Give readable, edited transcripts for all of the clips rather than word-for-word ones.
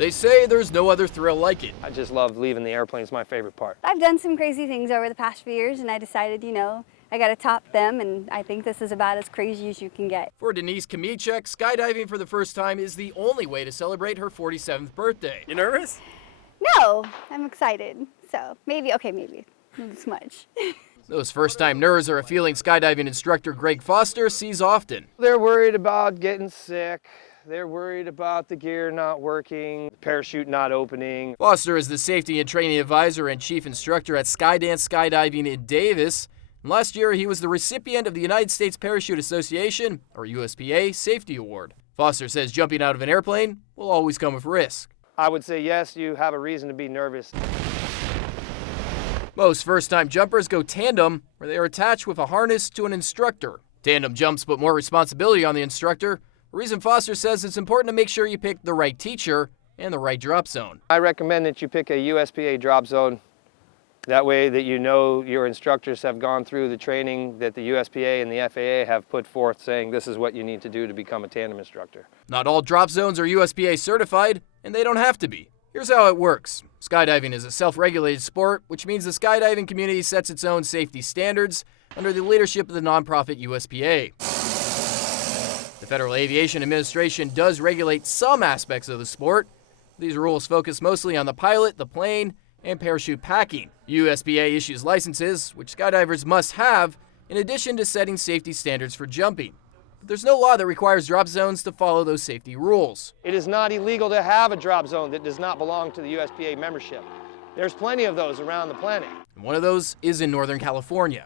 They say there's no other thrill like it. I just love leaving the airplane. It's my favorite part. I've done some crazy things over the past few years, and I decided, I got to top them, and I think this is about as crazy as you can get. For Denise Kamichek, skydiving for the first time is the only way to celebrate her 47th birthday. You nervous? No, I'm excited. So maybe, maybe. Not this much. Those first-time nerves are a feeling skydiving instructor Greg Foster sees often. They're worried about getting sick. They're worried about the gear not working, the parachute not opening. Foster is the safety and training advisor and chief instructor at Skydance Skydiving in Davis. And last year, he was the recipient of the United States Parachute Association, or USPA, Safety Award. Foster says jumping out of an airplane will always come with risk. I would say yes, you have a reason to be nervous. Most first-time jumpers go tandem, where they are attached with a harness to an instructor. Tandem jumps put more responsibility on the instructor. The reason Foster says it's important to make sure you pick the right teacher and the right drop zone. I recommend that you pick a USPA drop zone. That way that you know your instructors have gone through the training that the USPA and the FAA have put forth saying this is what you need to do to become a tandem instructor. Not all drop zones are USPA certified, and they don't have to be. Here's how it works. Skydiving is a self-regulated sport, which means the skydiving community sets its own safety standards under the leadership of the nonprofit USPA. The Federal Aviation Administration does regulate some aspects of the sport. These rules focus mostly on the pilot, the plane, and parachute packing. USPA issues licenses, which skydivers must have, in addition to setting safety standards for jumping. But there's no law that requires drop zones to follow those safety rules. It is not illegal to have a drop zone that does not belong to the USPA membership. There's plenty of those around the planet. And one of those is in Northern California.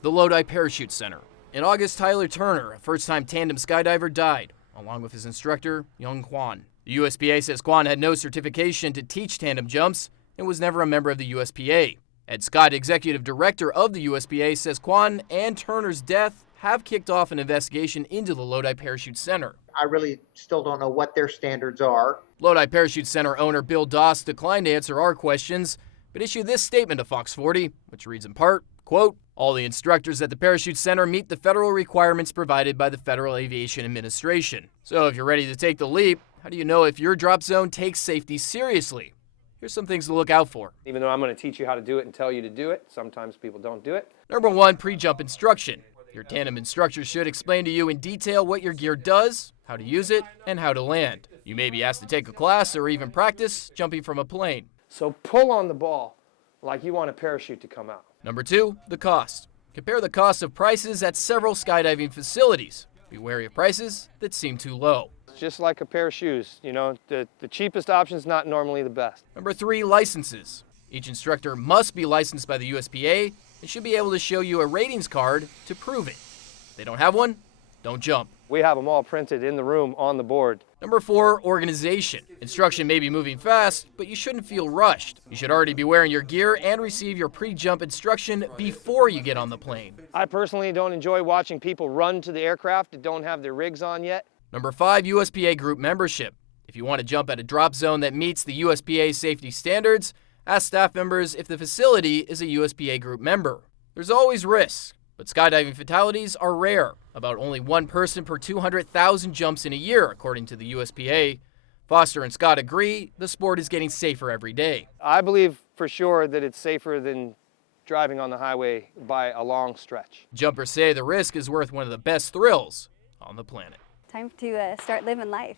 The Lodi Parachute Center. In August, Tyler Turner, a first-time tandem skydiver, died, along with his instructor, Young Kwan. The USPA says Kwan had no certification to teach tandem jumps and was never a member of the USPA. Ed Scott, executive director of the USPA, says Kwan and Turner's death have kicked off an investigation into the Lodi Parachute Center. I really still don't know what their standards are. Lodi Parachute Center owner Bill Doss declined to answer our questions, but issued this statement to Fox 40, which reads in part, quote, "All the instructors at the Parachute Center meet the federal requirements provided by the Federal Aviation Administration. So if you're ready to take the leap, how do you know if your drop zone takes safety seriously? Here's some things to look out for. Even though I'm going to teach you how to do it and tell you to do it, sometimes people don't do it. Number 1, pre-jump instruction. Your tandem instructor should explain to you in detail what your gear does, how to use it, and how to land. You may be asked to take a class or even practice jumping from a plane. So pull on the ball like you want a parachute to come out. Number 2, the cost. Compare the cost of prices at several skydiving facilities. Be wary of prices that seem too low. It's just like a pair of shoes. The cheapest option is not normally the best. Number 3, licenses. Each instructor must be licensed by the USPA and should be able to show you a ratings card to prove it. If they don't have one, don't jump. We have them all printed in the room on the board. Number 4, organization. Instruction may be moving fast, but you shouldn't feel rushed. You should already be wearing your gear and receive your pre-jump instruction before you get on the plane. I personally don't enjoy watching people run to the aircraft that don't have their rigs on yet. Number 5, USPA group membership. If you want to jump at a drop zone that meets the USPA safety standards, ask staff members if the facility is a USPA group member. There's always risk, but skydiving fatalities are rare. About only 1 person per 200,000 jumps in a year, according to the USPA. Foster and Scott agree the sport is getting safer every day. I believe for sure that it's safer than driving on the highway by a long stretch. Jumpers say the risk is worth one of the best thrills on the planet. Time to start living life.